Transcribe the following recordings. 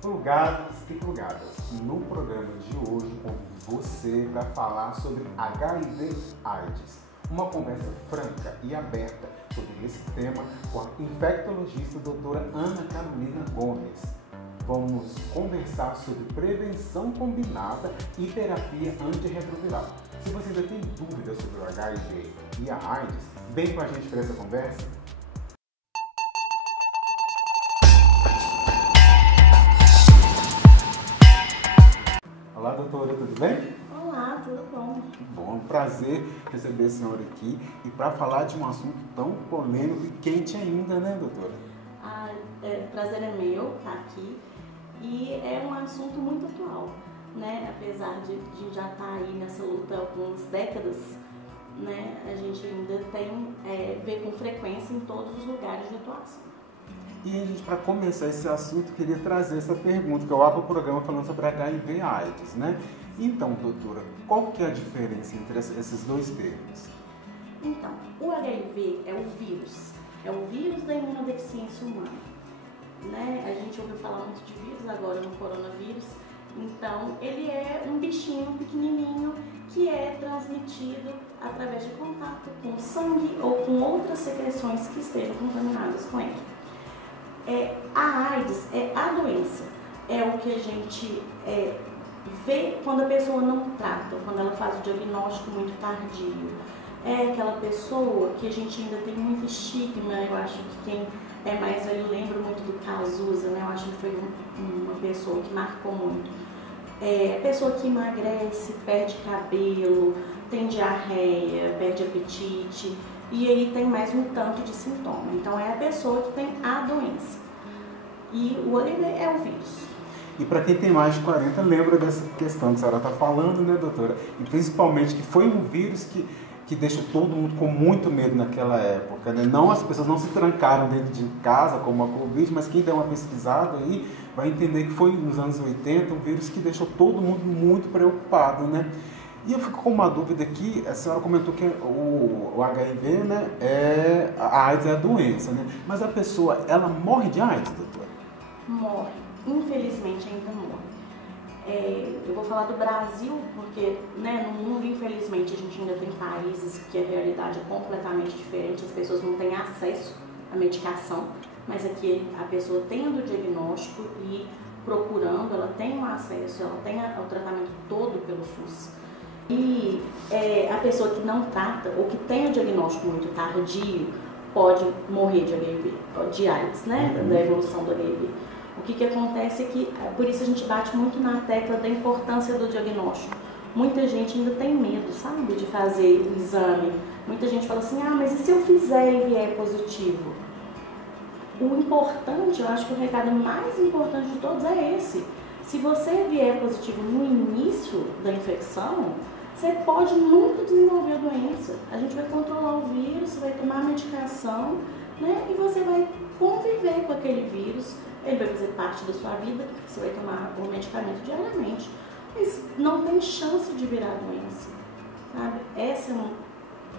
Plugados e plugadas, no programa de hoje convido você para falar sobre HIV/AIDS. Uma conversa franca e aberta sobre esse tema com a infectologista doutora Ana Carolina Gomes. Vamos conversar sobre prevenção combinada e terapia antirretroviral. Se você ainda tem dúvidas sobre o HIV e a AIDS, vem com a gente para essa conversa. Olá, doutora, tudo bem? Olá, tudo bom? Que bom, é um prazer receber a senhora aqui e para falar de um assunto tão polêmico e quente ainda, né, doutora? O prazer é meu estar aqui e é um assunto muito atual, né? Apesar de já estar aí nessa luta há algumas décadas, né? A gente ainda vê com frequência em todos os lugares de atuação. E a gente, para começar esse assunto, queria trazer essa pergunta, que eu abro o programa falando sobre HIV e AIDS, né? Então, doutora, qual que é a diferença entre esses dois termos? Então, o HIV é o vírus da imunodeficiência humana, né? A gente ouviu falar muito de vírus agora no coronavírus, então ele é um bichinho pequenininho que é transmitido através de contato com sangue ou com outras secreções que estejam contaminadas com ele. A AIDS é a doença, é o que a gente vê quando a pessoa não trata, quando ela faz o diagnóstico muito tardio. É aquela pessoa que a gente ainda tem muito estigma. Eu acho que quem é mais velho lembra muito do Cazuza, né? Eu acho que foi uma pessoa que marcou muito. A pessoa que emagrece, perde cabelo, tem diarreia, perde apetite, e aí tem mais um tanto de sintoma. Então é a pessoa que tem a doença. E o HIV é o vírus. E para quem tem mais de 40, lembra dessa questão que a senhora está falando, né, doutora? E principalmente que foi um vírus que deixou todo mundo com muito medo naquela época, né? Não, as pessoas não se trancaram dentro de casa como a Covid, mas quem der uma pesquisada aí vai entender que foi nos anos 80 um vírus que deixou todo mundo muito preocupado, né? E eu fico com uma dúvida aqui, a senhora comentou que o HIV, né, a AIDS é a doença, né? Mas a pessoa, ela morre de AIDS, doutora? Morre, infelizmente ainda morre. Eu vou falar do Brasil porque, né, no mundo, infelizmente, a gente ainda tem países que a realidade é completamente diferente, as pessoas não têm acesso à medicação, mas aqui a pessoa tendo o diagnóstico e procurando, ela tem o acesso, ela tem o tratamento todo pelo SUS. E a pessoa que não trata ou que tem o diagnóstico muito tardio pode morrer de HIV, de AIDS, né, da evolução do HIV. O que acontece é que, por isso a gente bate muito na tecla da importância do diagnóstico. Muita gente ainda tem medo, sabe, de fazer o exame. Muita gente fala assim, mas e se eu fizer e vier positivo? O importante, eu acho que o recado mais importante de todos é esse. Se você vier positivo no início da infecção, você pode nunca desenvolver a doença. A gente vai controlar o vírus, você vai tomar a medicação, né, e você vai conviver com aquele vírus. Ele vai fazer parte da sua vida, porque você vai tomar o medicamento diariamente, mas não tem chance de virar doença, sabe? Essa é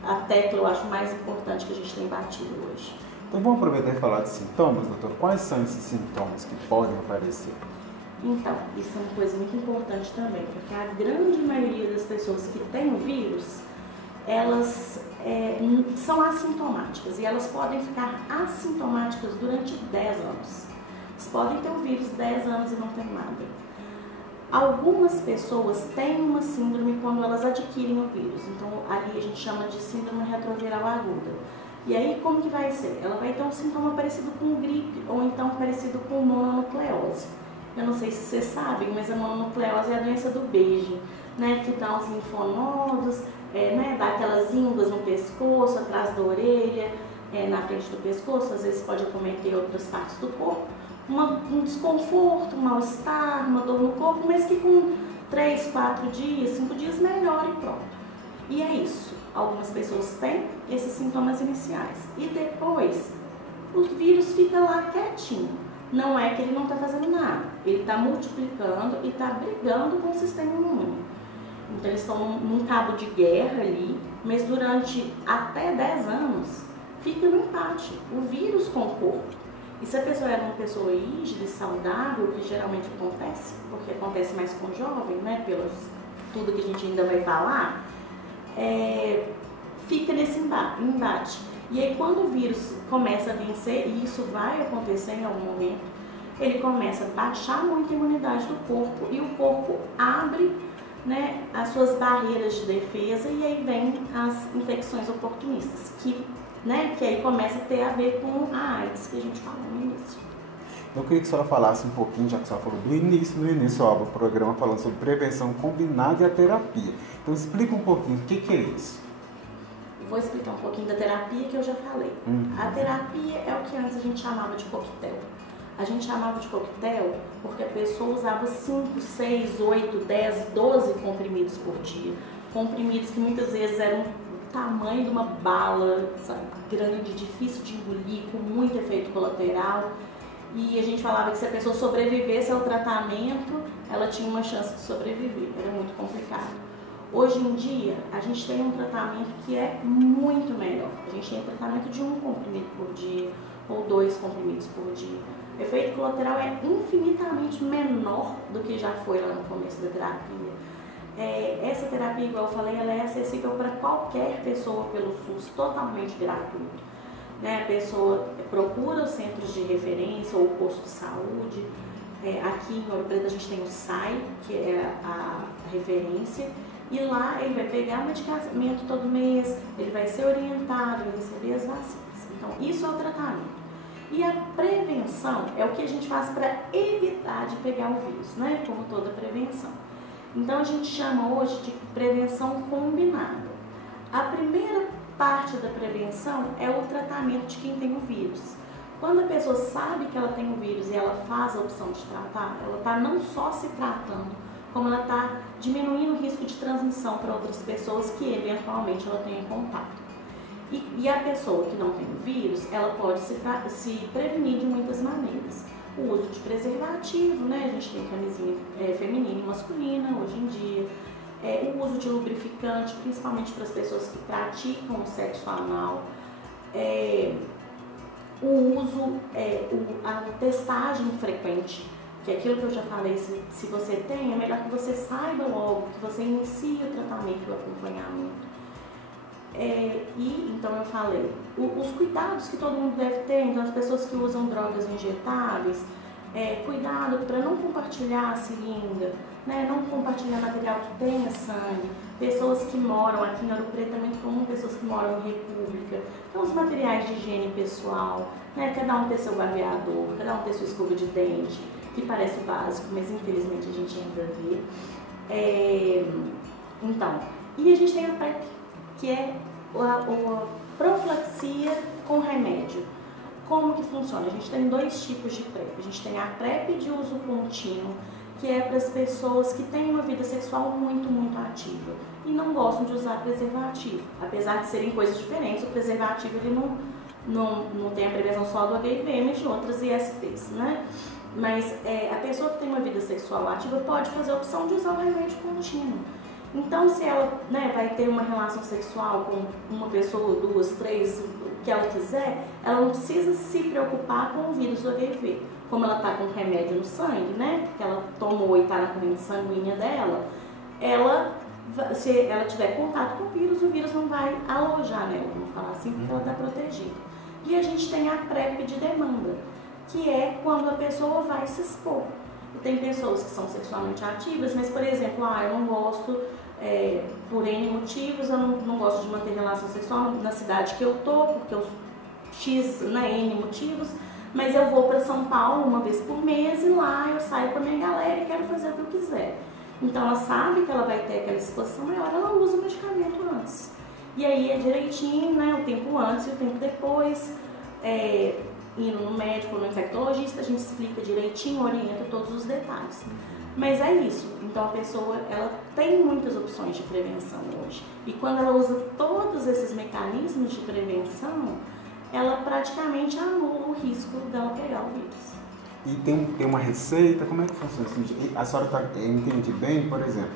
a tecla, eu acho, mais importante que a gente tem batido hoje. Então vamos aproveitar e falar de sintomas, doutor. Quais são esses sintomas que podem aparecer? Então, isso é uma coisa muito importante também, porque a grande maioria das pessoas que têm o vírus, elas são assintomáticas e elas podem ficar assintomáticas durante 10 anos. Eles podem ter o vírus 10 anos e não ter nada. Algumas pessoas têm uma síndrome quando elas adquirem o vírus, então ali a gente chama de síndrome retroviral aguda. E aí como que vai ser? Ela vai ter um sintoma parecido com gripe ou então parecido com mononucleose. Eu não sei se vocês sabem, mas a mononucleose é a doença do beijo, né? Que dá uns linfonodos, né? Dá aquelas ínguas no pescoço, atrás da orelha, na frente do pescoço, às vezes pode acometer outras partes do corpo. Um desconforto, um mal-estar, uma dor no corpo, mas que com 3, 4 dias, 5 dias melhora e pronto. E é isso. Algumas pessoas têm esses sintomas iniciais e depois o vírus fica lá quietinho. Não é que ele não está fazendo nada, ele está multiplicando e está brigando com o sistema imune. Então eles estão num cabo de guerra ali, mas durante até 10 anos fica no empate, o vírus com o corpo. E se a pessoa era uma pessoa rígida e saudável, que geralmente acontece, porque acontece mais com jovem, né, pelos tudo que a gente ainda vai falar, fica nesse embate. E aí quando o vírus começa a vencer, e isso vai acontecer em algum momento, ele começa a baixar muito a imunidade do corpo e o corpo abre, né, as suas barreiras de defesa e aí vem as infecções oportunistas, que aí começa a ter a ver com a AIDS que a gente falou no início. Eu queria que a senhora falasse um pouquinho, já que a senhora falou no início, ó, o programa falando sobre prevenção combinada e a terapia. Então explica um pouquinho o que é isso. Vou explicar um pouquinho da terapia que eu já falei. A terapia é o que antes a gente chamava de coquetel. A gente chamava de coquetel porque a pessoa usava 5, 6, 8, 10, 12 comprimidos por dia. Comprimidos que muitas vezes eram do tamanho de uma bala, sabe, grande, difícil de engolir, com muito efeito colateral. E a gente falava que se a pessoa sobrevivesse ao tratamento, ela tinha uma chance de sobreviver. Era muito complicado. Hoje em dia, a gente tem um tratamento que é muito melhor. A gente tem um tratamento de 1 comprimido por dia ou 2 comprimidos por dia. O efeito colateral é infinitamente menor do que já foi lá no começo da terapia. Essa terapia, igual eu falei, ela é acessível para qualquer pessoa pelo SUS, totalmente gratuito. A pessoa procura os centros de referência ou o posto de saúde. Aqui em Ouro Preto a gente tem o SAI, que é a referência. E lá ele vai pegar medicamento todo mês, ele vai ser orientado, vai receber as vacinas. Então, isso é o tratamento. E a prevenção é o que a gente faz para evitar de pegar o vírus, né? Como toda prevenção. Então, a gente chama hoje de prevenção combinada. A primeira parte da prevenção é o tratamento de quem tem o vírus. Quando a pessoa sabe que ela tem o vírus e ela faz a opção de tratar, ela está não só se tratando, como ela está diminuindo o risco de transmissão para outras pessoas que eventualmente ela tenha contato. E a pessoa que não tem o vírus, ela pode se prevenir de muitas maneiras. O uso de preservativo, né? A gente tem camisinha feminina e masculina hoje em dia. O uso de lubrificante, principalmente para as pessoas que praticam o sexo anal. A testagem frequente, que é aquilo que eu já falei, se você tem, é melhor que você saiba logo, que você inicie o tratamento e o acompanhamento. Então eu falei, os cuidados que todo mundo deve ter, então as pessoas que usam drogas injetáveis, cuidado para não compartilhar a seringa, né, não compartilhar material que tenha sangue, pessoas que moram aqui em Ouro Preto é muito comum, pessoas que moram em república, então os materiais de higiene pessoal, né, cada um ter seu barbeador, cada um ter sua escova de dente, que parece básico, mas infelizmente a gente ainda vê. Então, e a gente tem a PrEP, que é a profilaxia com remédio. Como que funciona? A gente tem 2 tipos de PrEP. A gente tem a PrEP de uso contínuo, que é para as pessoas que têm uma vida sexual muito, muito ativa e não gostam de usar preservativo. Apesar de serem coisas diferentes, o preservativo ele não tem a prevenção só do HIV, mas de outras ISTs, né? Mas a pessoa que tem uma vida sexual ativa pode fazer a opção de usar o remédio contínuo. Então, se ela vai ter uma relação sexual com uma pessoa, 2, 3, o que ela quiser, ela não precisa se preocupar com o vírus do HIV. Como ela está com remédio no sangue, né, que ela tomou e está na corrente sanguínea dela, se ela tiver contato com o vírus não vai alojar nela, vamos falar assim, porque ela está protegida. E a gente tem a PrEP de demanda, que é quando a pessoa vai se expor. E tem pessoas que são sexualmente ativas, mas, por exemplo, eu não gosto, por N motivos, eu não gosto de manter relação sexual na cidade que eu tô, porque eu N motivos, mas eu vou para São Paulo uma vez por mês e lá eu saio com a minha galera e quero fazer o que eu quiser. Então ela sabe que ela vai ter aquela exposição maior, ela usa o medicamento antes. E aí é direitinho, né, o tempo antes e o tempo depois, indo no médico ou no infectologista, a gente explica direitinho, orienta todos os detalhes. Mas é isso, então a pessoa ela tem muitas opções de prevenção hoje. E quando ela usa todos esses mecanismos de prevenção, ela praticamente anula o risco dela pegar o vírus. E tem uma receita, como é que funciona? A senhora eu entendi bem, por exemplo,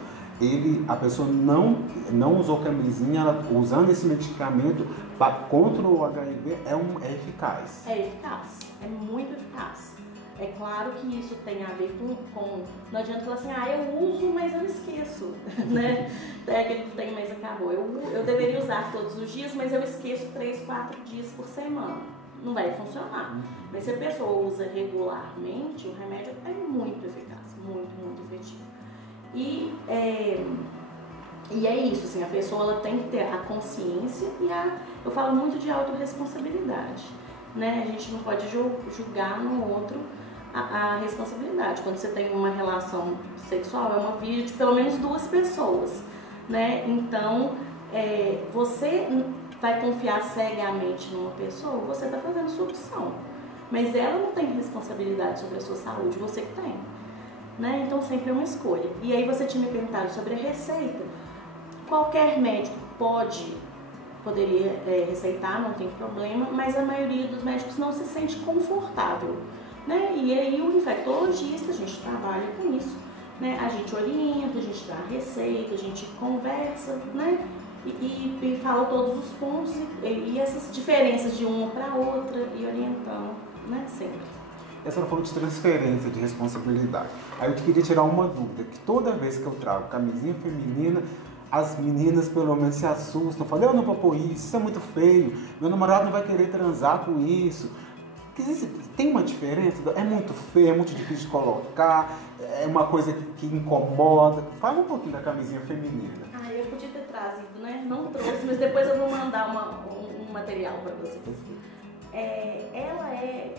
a pessoa não usou camisinha, ela, usando esse medicamento contra o HIV é eficaz. É eficaz, é muito eficaz. É claro que isso tem a ver com não adianta falar assim, eu uso, mas eu esqueço, né? É aquele que tem, mas acabou. Eu deveria usar todos os dias, mas eu esqueço 3, 4 dias por semana. Não vai funcionar. Mas se a pessoa usa regularmente, o remédio é muito eficaz, muito, muito efetivo. E é isso, assim, a pessoa ela tem que ter a consciência eu falo muito de autorresponsabilidade, né? A gente não pode julgar no outro a responsabilidade. Quando você tem uma relação sexual, é uma vida de pelo menos 2 pessoas, né? Então, você vai confiar cegamente numa pessoa, você está fazendo sua opção. Mas ela não tem responsabilidade sobre a sua saúde, você que tem. Né? Então, sempre é uma escolha. E aí você tinha me perguntado sobre a receita. Qualquer médico poderia receitar, não tem problema, mas a maioria dos médicos não se sente confortável. Né? E aí o infectologista, a gente trabalha com isso, né? A gente orienta, a gente dá a receita, a gente conversa, né? E fala todos os pontos e essas diferenças de uma para outra e orientando, né? Sempre. A senhora falou de transferência de responsabilidade. Aí eu queria tirar uma dúvida, que toda vez que eu trago camisinha feminina, as meninas pelo menos se assustam, falam, eu não vou pôr isso é muito feio, meu namorado não vai querer transar com isso. Tem uma diferença? É muito feio, é muito difícil de colocar, é uma coisa que incomoda. Fala um pouquinho da camisinha feminina. Eu podia ter trazido, né? Não trouxe, mas depois eu vou mandar um material para vocês. Ela é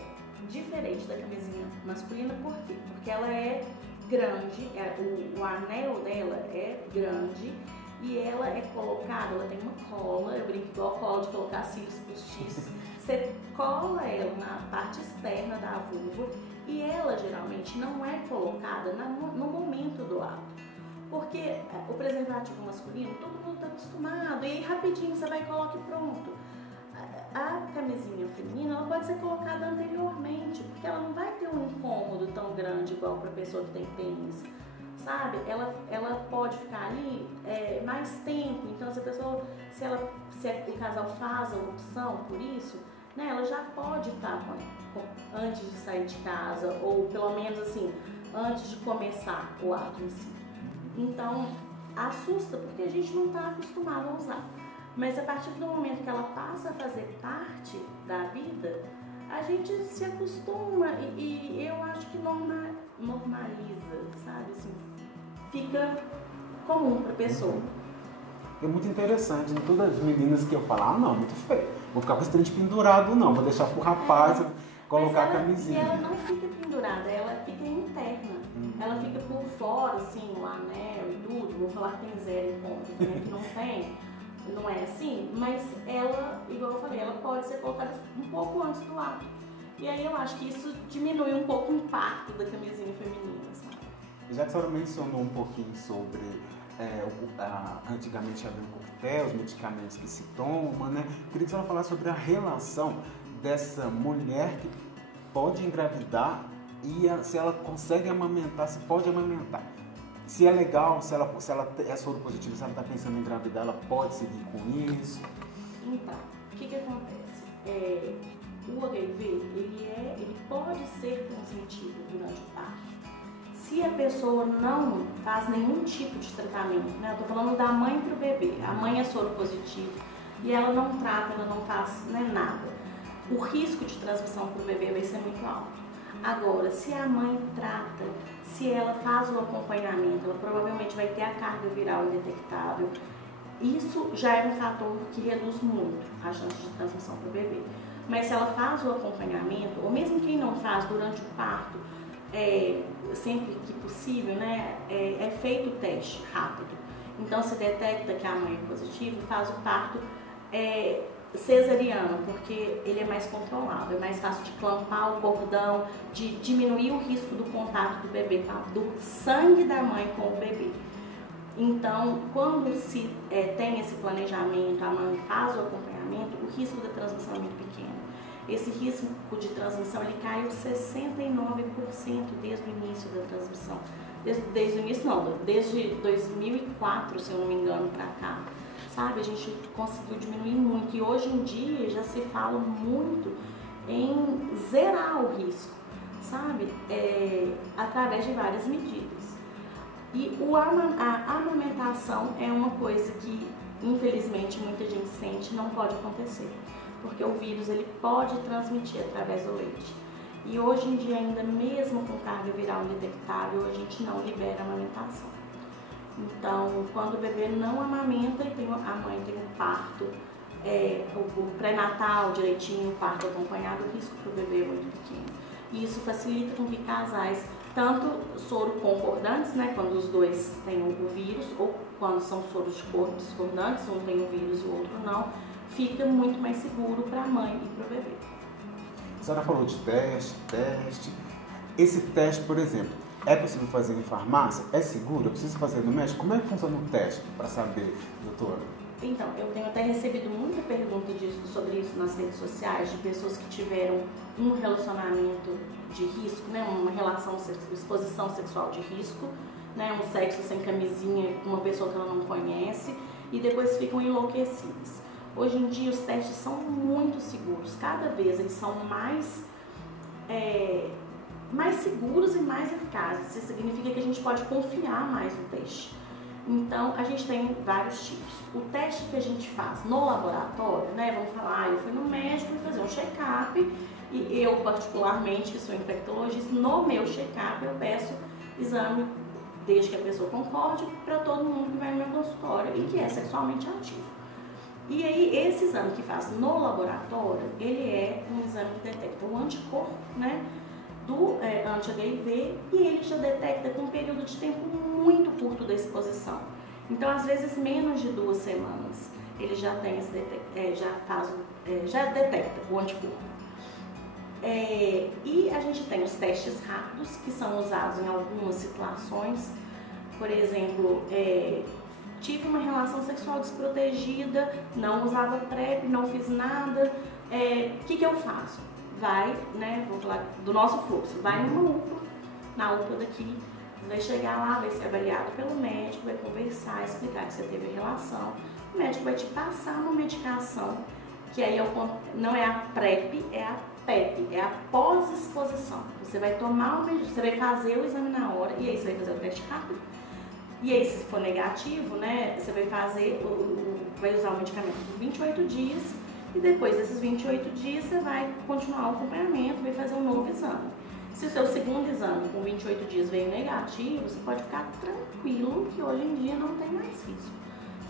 diferente da camisinha masculina, por quê? Porque ela é grande, o anel dela é grande e ela é colocada, ela tem uma cola, eu brinco igual a cola de colocar cílios postiços. Você cola ela na parte externa da vulva e ela geralmente não é colocada no momento do ato. Porque o preservativo masculino, todo mundo está acostumado e aí rapidinho você vai e coloca e pronto. A camisinha feminina ela pode ser colocada anteriormente, porque ela não vai ter um incômodo tão grande igual para a pessoa que tem pênis, sabe? Ela pode ficar ali mais tempo, então se o casal faz a opção por isso, né, ela já pode estar antes de sair de casa, ou pelo menos assim, antes de começar o ato em si. Então, assusta, porque a gente não está acostumado a usar. Mas a partir do momento que ela passa a fazer parte da vida, a gente se acostuma e eu acho que normaliza, sabe? Assim, fica comum para a pessoa. É muito interessante, né? Todas as meninas que eu falo, não, muito feio. Vou ficar com esse trem pendurado, não. Vou deixar pro rapaz colocar a camisinha. E ela não fica pendurada, ela fica interna. Ela fica por fora, assim, o anel e tudo. Vou falar que tem 0 encontros, né? Que não tem. Não é assim, mas ela, igual eu falei, ela pode ser colocada um pouco antes do ato. E aí eu acho que isso diminui um pouco o impacto da camisinha feminina, sabe? Já que a senhora mencionou um pouquinho sobre antigamente havia um coquetel, os medicamentos que se toma, né? Eu queria que a senhora falasse sobre a relação dessa mulher que pode engravidar e se ela consegue amamentar, se pode amamentar. Se é legal, se ela é soro positivo, se ela está pensando em engravidar, ela pode seguir com isso? Então, o que acontece? O HIV, ele pode ser transmitido durante o parto. Se a pessoa não faz nenhum tipo de tratamento, né? Eu estou falando da mãe para o bebê, a mãe é soro positivo e ela não trata, ela não faz nada. O risco de transmissão para o bebê vai ser muito alto. Agora, se a mãe trata, se ela faz o acompanhamento, ela provavelmente vai ter a carga viral indetectável. Isso já é um fator que reduz muito a chance de transmissão para o bebê. Mas se ela faz o acompanhamento, ou mesmo quem não faz durante o parto, sempre que possível, né, é feito o teste rápido. Então, se detecta que a mãe é positiva, faz o parto cesariano, porque ele é mais controlado, é mais fácil de clampar o cordão, de diminuir o risco do contato do bebê, do sangue da mãe com o bebê. Então, quando se tem esse planejamento, a mãe faz o acompanhamento, o risco da transmissão é muito pequeno. Esse risco de transmissão ele caiu 69% desde o início da transmissão desde o início não, desde 2004, se eu não me engano, para cá, sabe? A gente conseguiu diminuir muito e hoje em dia já se fala muito em zerar o risco, sabe? Através de várias medidas. E a amamentação é uma coisa que, infelizmente, muita gente sente não pode acontecer, porque o vírus ele pode transmitir através do leite. E hoje em dia, ainda mesmo com carga viral indetectável, a gente não libera a amamentação. Então, quando o bebê não amamenta e a mãe tem um parto, o pré-natal direitinho, o parto acompanhado, o risco para o bebê é muito pequeno. E isso facilita com que casais, tanto soro concordantes, né, quando os dois têm o vírus, ou quando são soros de corpo discordantes, um tem o vírus e o outro não, fica muito mais seguro para a mãe e para o bebê. A senhora falou de teste. Esse teste, por exemplo, é possível fazer em farmácia? É seguro? Eu preciso fazer no médico? Como é que funciona o teste para saber, doutora? Então, eu tenho até recebido muita pergunta sobre isso nas redes sociais, de pessoas que tiveram um relacionamento de risco, né, uma exposição sexual de risco, né, um sexo sem camisinha com uma pessoa que ela não conhece e depois ficam enlouquecidas. Hoje em dia os testes são muito seguros, cada vez eles são mais seguros e mais eficazes. Isso significa que a gente pode confiar mais no teste. Então, a gente tem vários tipos. O teste que a gente faz no laboratório, né, vamos falar, eu fui no médico e fazer um check-up e eu, particularmente, que sou infectologista, no meu check-up eu peço exame, desde que a pessoa concorde, para todo mundo que vai no meu consultório e que é sexualmente ativo. E aí, esse exame que faz no laboratório, ele é um exame que detecta o anticorpo, né, do anti-HIV e ele já detecta com um período de tempo muito curto da exposição. Então, às vezes, menos de 2 semanas, ele já tem já detecta o anticorpo. E a gente tem os testes rápidos, que são usados em algumas situações. Por exemplo, tive uma relação sexual desprotegida, não usava PrEP, não fiz nada, o que eu faço? Vai, né, vou falar do nosso fluxo, vai numa UPA, na UPA daqui, vai chegar lá, vai ser avaliado pelo médico, vai conversar, explicar que você teve relação, o médico vai te passar uma medicação, que aí não é a PrEP, é a PEP, é a pós-exposição. Você vai tomar você vai fazer o exame na hora, e aí você vai fazer o teste rápido, e aí se for negativo, né, você vai vai usar o medicamento por 28 dias, e depois desses 28 dias você vai continuar o acompanhamento, vai fazer um novo exame. Se o seu segundo exame com 28 dias veio negativo, você pode ficar tranquilo que hoje em dia não tem mais risco.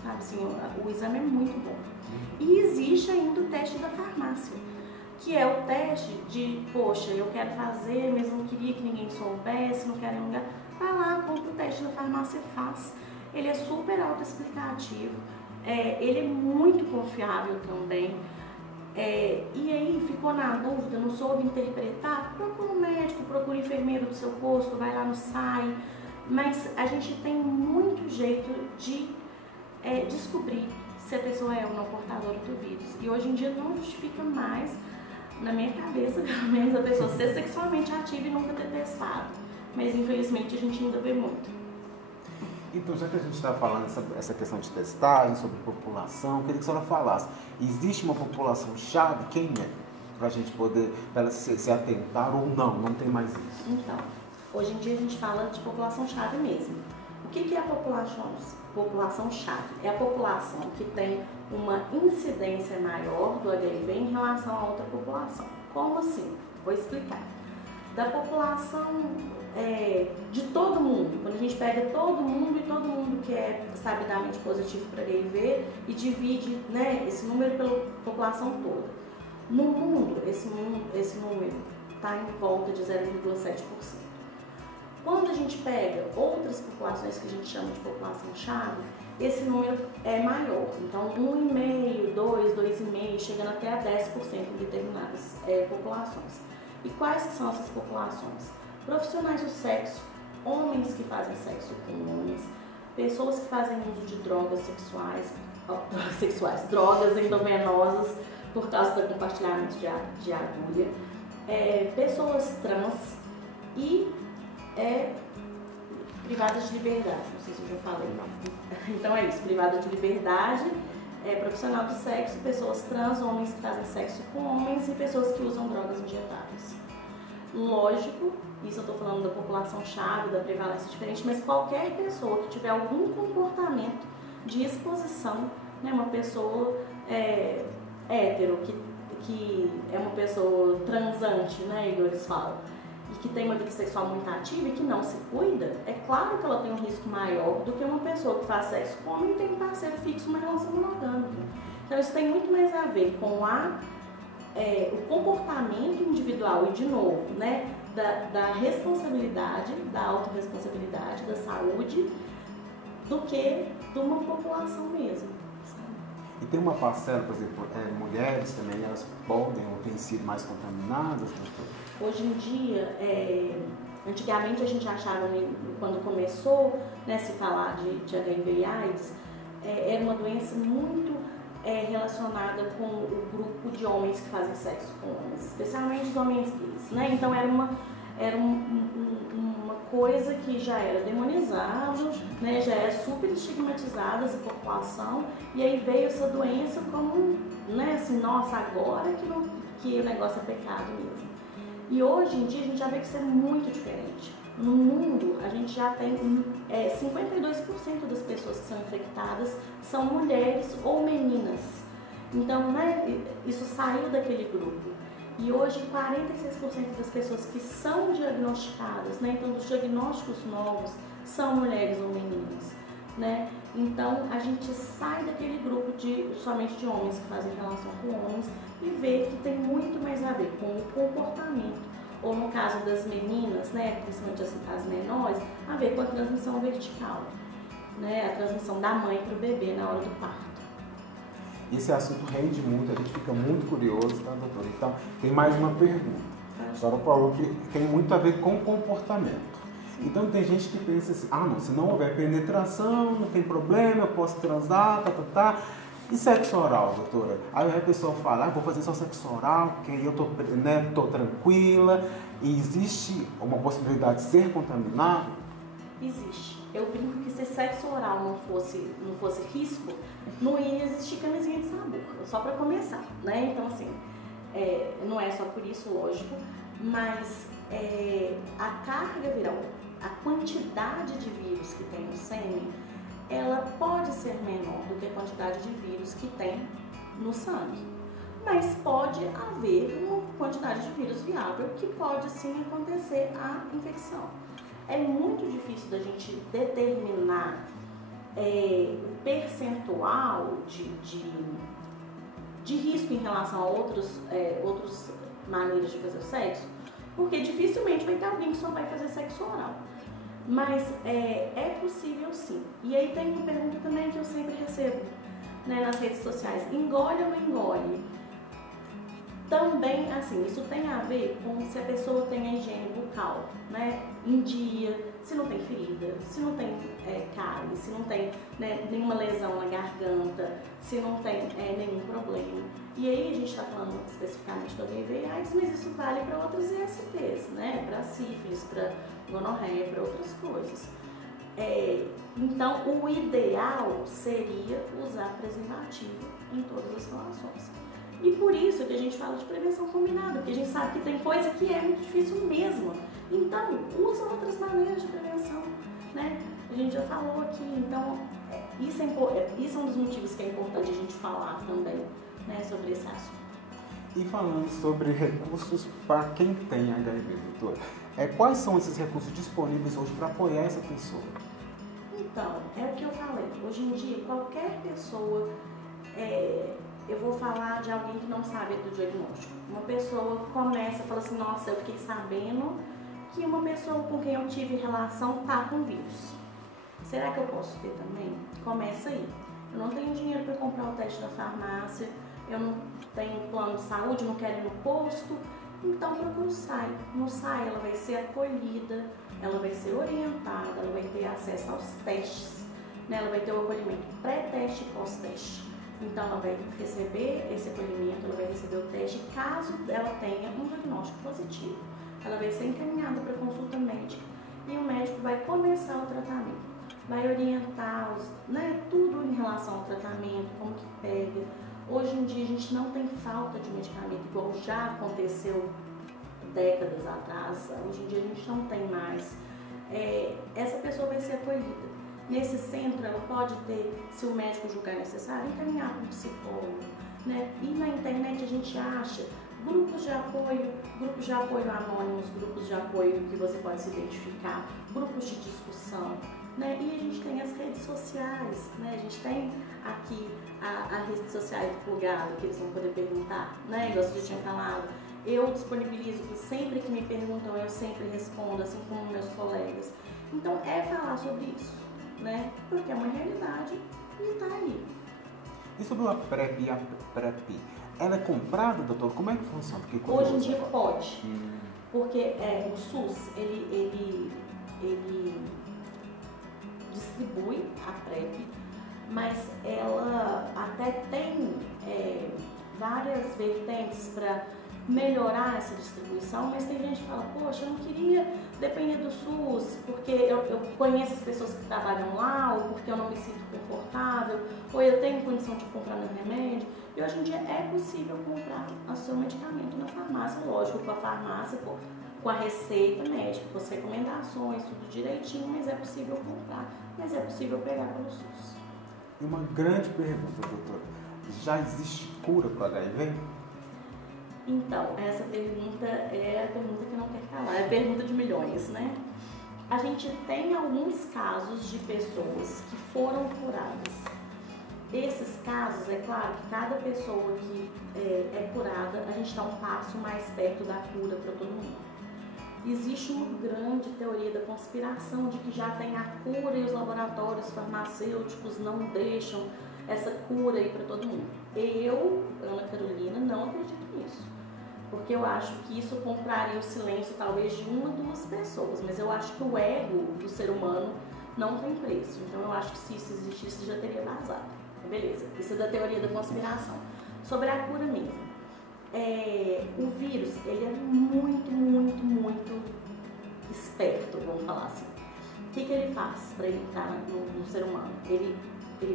Sabe assim, o exame é muito bom. E existe ainda o teste da farmácia, que é o teste de, poxa, eu quero fazer, mas não queria que ninguém soubesse, não quero lugar. Vai lá, compra o teste da farmácia e faz. Ele é super autoexplicativo, ele é muito confiável também. E aí ficou na dúvida, não soube interpretar, procura um médico, procura um enfermeiro do seu posto, vai lá no SAI, mas a gente tem muito jeito de descobrir se a pessoa é ou não portadora do vírus. E hoje em dia não justifica mais, na minha cabeça, pelo menos, a pessoa ser sexualmente ativa e nunca ter testado. Mas infelizmente a gente ainda vê muito. Então, já que a gente está falando essa questão de testagem, sobre população, eu queria que a senhora falasse. Existe uma população-chave? Quem é? Para a gente poder se atentar ou não tem mais isso. Então, hoje em dia a gente fala de população-chave mesmo. O que é a população-chave? É a população que tem uma incidência maior do HIV em relação a outra população. Como assim? Vou explicar. Da população de todo mundo, quando a gente pega todo mundo e todo mundo que é sabidamente positivo para HIV e divide, né, esse número pela população toda. No mundo, esse número está em volta de 0,7%. Quando a gente pega outras populações que a gente chama de população-chave, esse número é maior. Então, 1,5%, 2,5%, chegando até a 10% em determinadas populações. E quais são essas populações? Profissionais do sexo, homens que fazem sexo com homens, pessoas que fazem uso de drogas drogas endovenosas por causa do compartilhamento de agulha, pessoas trans e Privadas de liberdade, não sei se eu já falei, não. Então é isso, privada de liberdade, profissional do sexo, pessoas trans, homens que fazem sexo com homens e pessoas que usam drogas injetáveis. Lógico, isso eu estou falando da população-chave, da prevalência diferente, mas qualquer pessoa que tiver algum comportamento de exposição, né, uma pessoa hétero, que é uma pessoa transante, né, igual eles falam, e que tem uma vida sexual muito ativa e que não se cuida, é claro que ela tem um risco maior do que uma pessoa que faz sexo com homem e tem um parceiro fixo, uma relação monogâmica. Então isso tem muito mais a ver com o comportamento individual e, de novo, né, da responsabilidade, da autorresponsabilidade, da saúde, do que de uma população mesmo. E tem uma parcela, por exemplo, mulheres também, elas podem ou têm sido mais contaminadas? Hoje em dia, antigamente a gente achava, quando começou, né, se falar de HIV e AIDS, era uma doença muito relacionada com o grupo de homens que fazem sexo com homens, especialmente os homens gays, né? Então era uma coisa que já era demonizada, né? Já era super estigmatizada essa população, e aí veio essa doença como, né, assim, nossa, agora que o negócio é pecado mesmo. E hoje em dia a gente já vê que isso é muito diferente. No mundo, a gente já tem 52% das pessoas que são infectadas são mulheres ou meninas. Então, né, isso saiu daquele grupo. E hoje, 46% das pessoas que são diagnosticadas, né, então dos diagnósticos novos, são mulheres ou meninas. Né? Então, a gente sai daquele grupo somente de homens que fazem relação com homens e vê que tem muito mais a ver com o comportamento, ou no caso das meninas, né, principalmente as menores, a ver com a transmissão vertical, né, a transmissão da mãe para o bebê na hora do parto. Esse assunto rende muito, a gente fica muito curioso, tá, doutora? Então, tem mais uma pergunta. A senhora falou que tem muito a ver com comportamento. Então, tem gente que pensa assim, não, se não houver penetração, não tem problema, eu posso transar, E sexo oral, doutora? Aí a pessoa fala, vou fazer só sexo oral, porque aí eu tô tranquila. E existe uma possibilidade de ser contaminado? Existe. Eu brinco que se sexo oral não fosse risco, não ia existir camisinha de sabor, só para começar, né? Então, assim, não é só por isso, lógico, mas a carga viral, a quantidade de vírus que tem no sêmen, ela pode ser menor do que a quantidade de vírus que tem no sangue. Mas pode haver uma quantidade de vírus viável que pode sim acontecer a infecção. É muito difícil da gente determinar o percentual de risco em relação a outras maneiras de fazer sexo, porque dificilmente vai ter alguém que só vai fazer sexo oral. Mas é possível sim. E aí tem uma pergunta também que eu sempre recebo, né, nas redes sociais: engole ou não engole? Também, assim, isso tem a ver com se a pessoa tem a higiene bucal, né, em dia, se não tem ferida, se não tem cárie, se não tem, né, nenhuma lesão na garganta, se não tem nenhum problema. E aí a gente está falando especificamente do HIV e AIDS, mas isso vale para outras ISTs, né, para sífilis, para gonorreia, para outras coisas. Então, o ideal seria usar preservativo em todas as relações. E por isso que a gente fala de prevenção combinada, porque a gente sabe que tem coisa que é muito difícil mesmo. Então, usa outras maneiras de prevenção, né? A gente já falou aqui, então, isso é um dos motivos que é importante a gente falar também, né, sobre esse assunto. E falando sobre recursos para quem tem HIV, doutora, quais são esses recursos disponíveis hoje para apoiar essa pessoa? Então, é o que eu falei. Hoje em dia, qualquer pessoa... eu vou falar de alguém que não sabe do diagnóstico. Uma pessoa começa e fala assim, nossa, eu fiquei sabendo que uma pessoa com quem eu tive relação está com vírus. Será que eu posso ter também? Começa aí. Eu não tenho dinheiro para comprar o teste da farmácia, eu não tenho plano de saúde, não quero ir no posto, então procura o SAI. No SAI ela vai ser acolhida, ela vai ser orientada, ela vai ter acesso aos testes, né? Ela vai ter o acolhimento pré-teste e pós-teste. Então ela vai receber esse acolhimento, ela vai receber o teste, caso ela tenha um diagnóstico positivo. Ela vai ser encaminhada para consulta médica e o médico vai começar o tratamento vai orientar tudo em relação ao tratamento, como que pega. Hoje em dia a gente não tem falta de medicamento, igual já aconteceu décadas atrás. Hoje em dia a gente não tem mais. Essa pessoa vai ser acolhida. Nesse centro ela pode ter, se o médico julgar necessário, encaminhar para um psicólogo. Né? E na internet a gente acha grupos de apoio anônimos, grupos de apoio que você pode se identificar, grupos de discussão. Né? E a gente tem as redes sociais, né? A gente tem aqui as redes sociais do Plugado, que eles vão poder perguntar, né? Igual você já tinha falado. Eu disponibilizo que sempre que me perguntam, eu sempre respondo, assim como meus colegas. Então é falar sobre isso, né? Porque é uma realidade e está aí. E sobre a PrEP e a PrEP? Ela é comprada, doutor? Como é que funciona? Hoje em dia pode, porque o SUS, ele distribui a PrEP, mas ela até tem várias vertentes para melhorar essa distribuição, mas tem gente que fala, poxa, eu não queria depender do SUS, porque eu conheço as pessoas que trabalham lá, ou porque eu não me sinto confortável, ou eu tenho condição de comprar meu remédio. E hoje em dia é possível comprar o seu medicamento na farmácia, lógico, com a farmácia, com a receita médica, com as recomendações, tudo direitinho, mas é possível comprar, mas é possível pegar pelo SUS. E uma grande pergunta, doutora, já existe cura para o HIV? Então, essa pergunta é a pergunta que não quer calar, é a pergunta de milhões, né? A gente tem alguns casos de pessoas que foram curadas. Esses casos, é claro que cada pessoa que é curada, a gente dá um passo mais perto da cura para todo mundo. Existe uma grande teoria da conspiração de que já tem a cura e os laboratórios farmacêuticos não deixam essa cura aí para todo mundo. Eu, Ana Carolina, não acredito nisso. Porque eu acho que isso compraria o silêncio talvez de uma ou duas pessoas, mas eu acho que o ego do ser humano não tem preço. Então eu acho que se isso existisse já teria vazado. Beleza, isso é da teoria da conspiração. Sobre a cura mesmo. O vírus, ele é muito, muito, muito esperto, vamos falar assim. O que ele faz para ele entrar no ser humano? Ele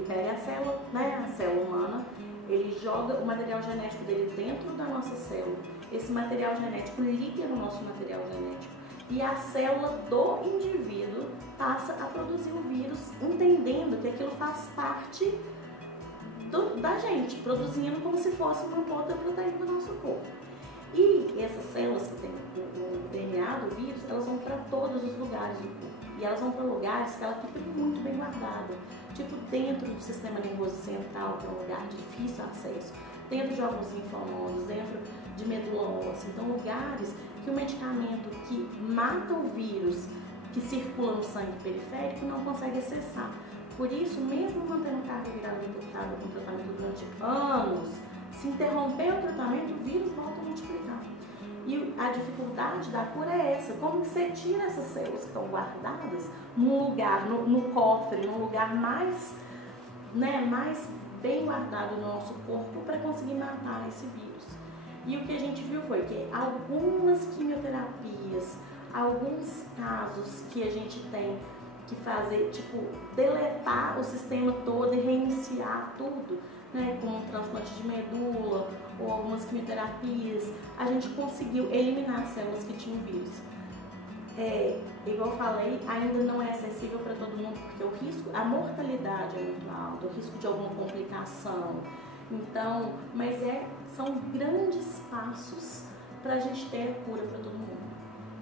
pega a célula, né, a célula humana, ele joga o material genético dele dentro da nossa célula. Esse material genético liga no nosso material genético e a célula do indivíduo passa a produzir o vírus, entendendo que aquilo faz parte da gente, produzindo como se fosse uma outra proteína do nosso corpo. E essas células que têm o DNA do vírus, elas vão para todos os lugares do corpo. E elas vão para lugares que ela fica muito bem guardada. Tipo dentro do sistema nervoso central, que é um lugar de difícil acesso. Dentro de órgãos linfonosos, dentro de medula óssea. Então lugares que o medicamento que mata o vírus, que circula no sangue periférico, não consegue acessar. Por isso, mesmo mantendo carga viral detectável com tratamento durante anos, se interromper o tratamento, o vírus volta a multiplicar. E a dificuldade da cura é essa, como que você tira essas células que estão guardadas num lugar, no cofre, num lugar mais bem guardado no nosso corpo para conseguir matar esse vírus. E o que a gente viu foi que algumas quimioterapias, alguns casos que a gente tem que fazer, tipo, deletar o sistema todo e reiniciar tudo, né, como um transplante de medula ou algumas quimioterapias, a gente conseguiu eliminar as células que tinham vírus. Igual eu falei, ainda não é acessível para todo mundo, porque o risco, a mortalidade é muito alta, o risco de alguma complicação. Então, mas são grandes passos para a gente ter a cura para todo mundo.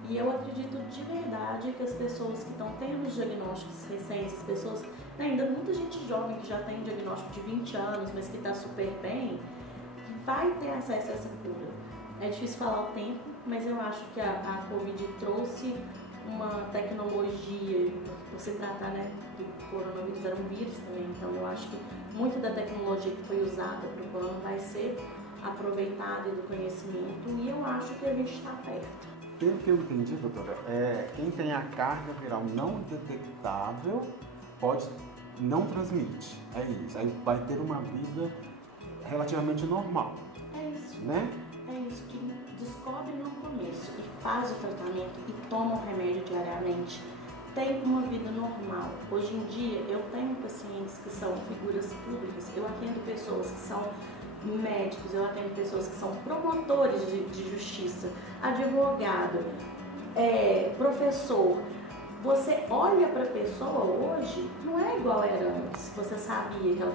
E eu acredito de verdade que as pessoas que estão tendo os diagnósticos recentes, as pessoas, ainda muita gente jovem que já tem diagnóstico de 20 anos, mas que está super bem, vai ter acesso a essa cura. É difícil falar o tempo, mas eu acho que a Covid trouxe uma tecnologia, por se tratar, né, do coronavírus, era um vírus também, então eu acho que muita da tecnologia que foi usada para o corona vai ser aproveitada do conhecimento e eu acho que a gente está perto. Pelo que eu entendi, doutora, quem tem a carga viral não detectável não transmite. É isso. Aí vai ter uma vida relativamente normal. É isso. Né? É isso, que descobre no começo e faz o tratamento e toma o remédio diariamente, tem uma vida normal. Hoje em dia, eu tenho pacientes que são figuras públicas, eu atendo pessoas que são médicos, eu atendo pessoas que são promotores de justiça, advogado, professor. Você olha para a pessoa hoje, não é igual era antes. Você sabia que aquela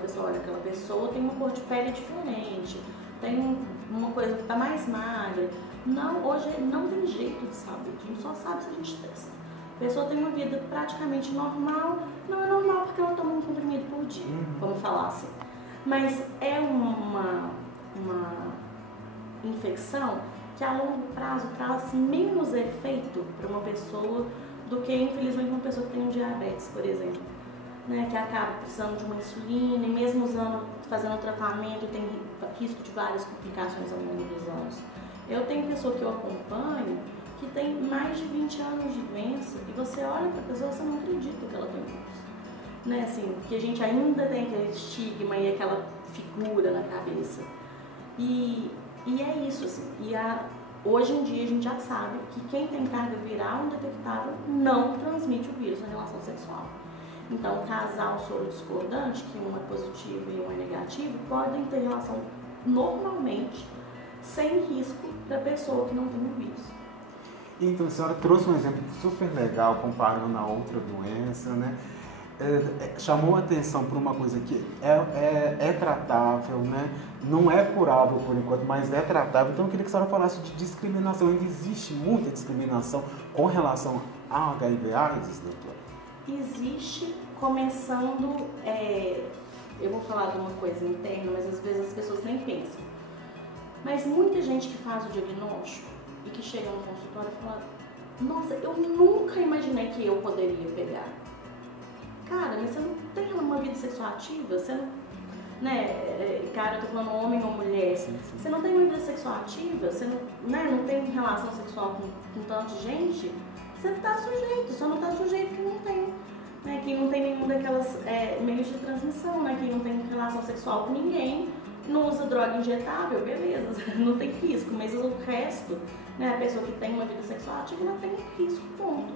pessoa tem uma cor de pele diferente, tem uma coisa que está mais magra. Não, hoje não tem jeito de saber, a gente só sabe se a gente testa. A pessoa tem uma vida praticamente normal, não é normal porque ela toma um comprimido por dia, vamos falar assim. Mas é uma infecção que a longo prazo traz menos efeito para uma pessoa do que, infelizmente, uma pessoa que tem um diabetes, por exemplo, né, que acaba precisando de uma insulina e mesmo fazendo tratamento tem risco de várias complicações ao longo dos anos. Eu tenho pessoa que eu acompanho que tem mais de 20 anos de doença e você olha para a pessoa e você não acredita que ela tem isso. Né, assim, porque a gente ainda tem aquele estigma e aquela figura na cabeça. E é isso, assim. Hoje em dia a gente já sabe que quem tem carga viral indetectável não transmite o vírus na relação sexual. Então, casal sorodiscordante, que um é positivo e um é negativo, podem ter relação normalmente, sem risco para a pessoa que não tem o vírus. Então, a senhora trouxe um exemplo super legal comparando a outra doença, né? Chamou a atenção para uma coisa que é tratável, né? Não é curável por enquanto, mas é tratável. Então eu queria que a senhora falasse de discriminação. Ainda existe muita discriminação com relação ao HIV/AIDS, doutora? Existe, começando, eu vou falar de uma coisa interna, mas às vezes as pessoas nem pensam. Mas muita gente que faz o diagnóstico e que chega no consultório fala: nossa, eu nunca imaginei que eu poderia pegar. Cara, mas você não tem uma vida sexual ativa, você não, né, cara, eu tô falando homem ou mulher, sim. Você não tem uma vida sexual ativa, você não, né, não tem relação sexual com tanta gente, você tá sujeito, só não tá sujeito quem não tem, né, quem não tem nenhum daquelas meios de transmissão, né, quem não tem relação sexual com ninguém, não usa droga injetável, beleza, não tem risco, mas o resto, né, a pessoa que tem uma vida sexual ativa, ela tem risco, ponto.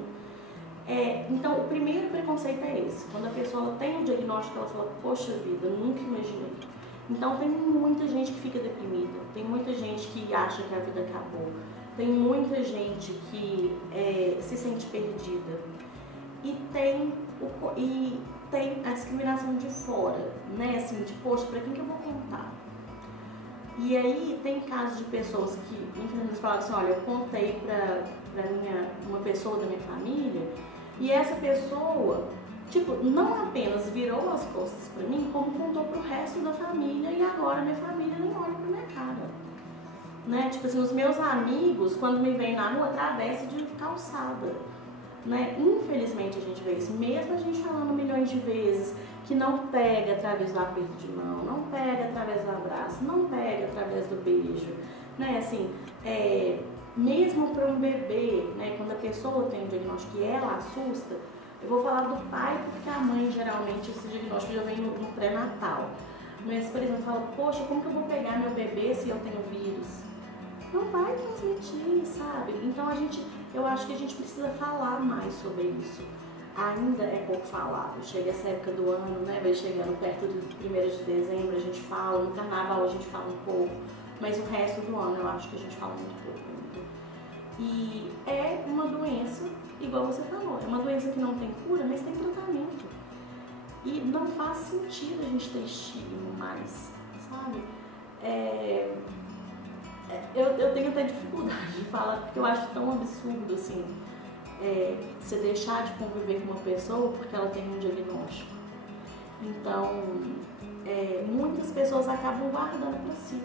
Então, o primeiro preconceito é esse. Quando a pessoa tem um diagnóstico, ela fala: poxa vida, eu nunca imaginei. Então, tem muita gente que fica deprimida, tem muita gente que acha que a vida acabou, tem muita gente que se sente perdida. E tem a discriminação de fora, né? Assim, de, poxa, pra quem que eu vou contar? E aí, tem casos de pessoas que, infelizmente, falam assim: olha, eu contei pra uma pessoa da minha família, e essa pessoa, tipo, não apenas virou as costas pra mim, como contou pro resto da família, e agora minha família nem olha pra minha cara. Né? Tipo assim, os meus amigos, quando me veem na rua, atravessam de calçada. Né? Infelizmente a gente vê isso, mesmo a gente falando milhões de vezes que não pega através do aperto de mão, não pega através do abraço, não pega através do beijo. Né? Assim, mesmo para um bebê, né, quando a pessoa tem um diagnóstico e ela assusta, eu vou falar do pai porque a mãe geralmente esse diagnóstico já vem no pré-natal. Mas, por exemplo, fala: poxa, como que eu vou pegar meu bebê se eu tenho vírus? Não vai transmitir, sabe? Então eu acho que a gente precisa falar mais sobre isso. Ainda é pouco falado. Chega essa época do ano, né? Vai chegando perto do 1º de dezembro, a gente fala, no carnaval a gente fala um pouco, mas o resto do ano eu acho que a gente fala muito pouco ainda. E é uma doença, igual você falou, é uma doença que não tem cura, mas tem tratamento. E não faz sentido a gente ter estigma mais, sabe? Eu tenho até dificuldade de falar, porque eu acho tão absurdo, assim, você deixar de conviver com uma pessoa porque ela tem um diagnóstico. Então, muitas pessoas acabam guardando para si.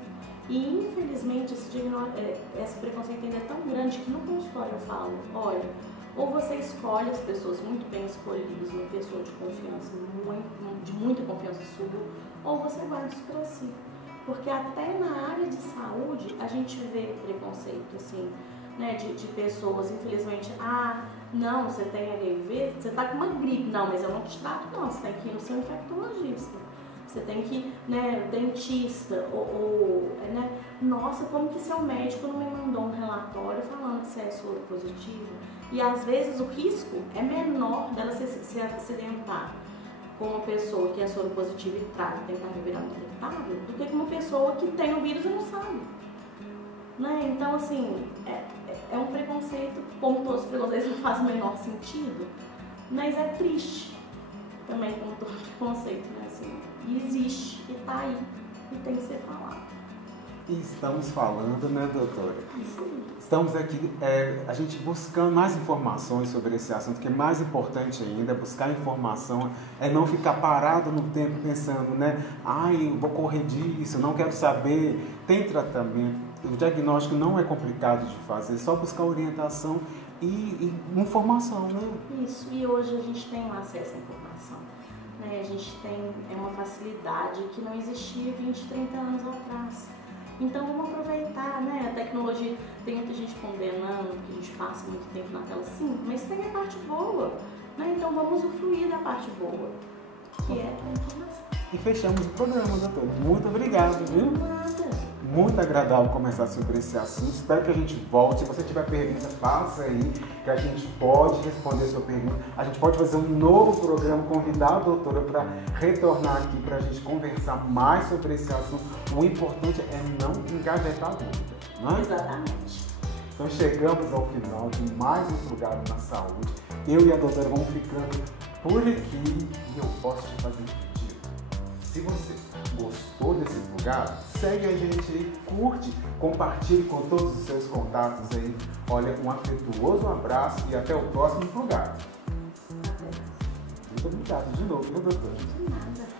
E, infelizmente, esse preconceito ainda é tão grande que no consultório eu falo: olha, ou você escolhe as pessoas muito bem escolhidas, uma pessoa de confiança, de muita confiança sua, ou você guarda isso para si. Porque até na área de saúde a gente vê preconceito, assim, né, de pessoas, infelizmente: ah, não, você tem HIV, você tá com uma gripe, não, mas eu não te trato não, você tem que ir no seu infectologista, você tem que ir, né, dentista, né, nossa, como que seu médico não me mandou um relatório falando que você é soro positivo? E às vezes o risco é menor dela se acidentar com uma pessoa que é soropositiva e trata, tem carga viral detectável, do que com uma pessoa que tem o vírus e não sabe. Né? Então, assim, é um preconceito, como todos os preconceitos não fazem o menor sentido, mas é triste também, como todo preconceito, né? Assim, e existe, e tá aí, e tem que ser falado. E estamos falando, né, doutora? Sim. Estamos aqui, a gente buscando mais informações sobre esse assunto, que é mais importante ainda, é buscar informação, é não ficar parado no tempo pensando, né? Ai, eu vou correr disso, não quero saber. Tem tratamento, o diagnóstico não é complicado de fazer, só buscar orientação e informação, né? Isso, e hoje a gente tem um acesso à informação. Né? A gente tem uma facilidade que não existia 20, 30 anos atrás. Então vamos aproveitar, né? A tecnologia, tem muita gente condenando, que a gente passa muito tempo na tela, sim, mas tem a parte boa, né? Então vamos usufruir da parte boa, que é a informação. E fechamos o programa, doutor. Muito obrigado, viu? Nada. Muito agradável conversar sobre esse assunto. Espero que a gente volte. Se você tiver pergunta, faça aí, que a gente pode responder a sua pergunta. A gente pode fazer um novo programa, convidar a doutora para retornar aqui para a gente conversar mais sobre esse assunto. O importante é não engavetar a dúvida, não é? Exatamente. Então chegamos ao final de mais um Plugado na Saúde. Eu e a doutora vamos ficando por aqui e eu posso te fazer um pedido. Se você gostou desse Plugado, segue a gente aí, curte, compartilhe com todos os seus contatos aí. Olha, um afetuoso abraço e até o próximo Plugado. Até. Muito obrigado de novo, viu, doutora? De nada.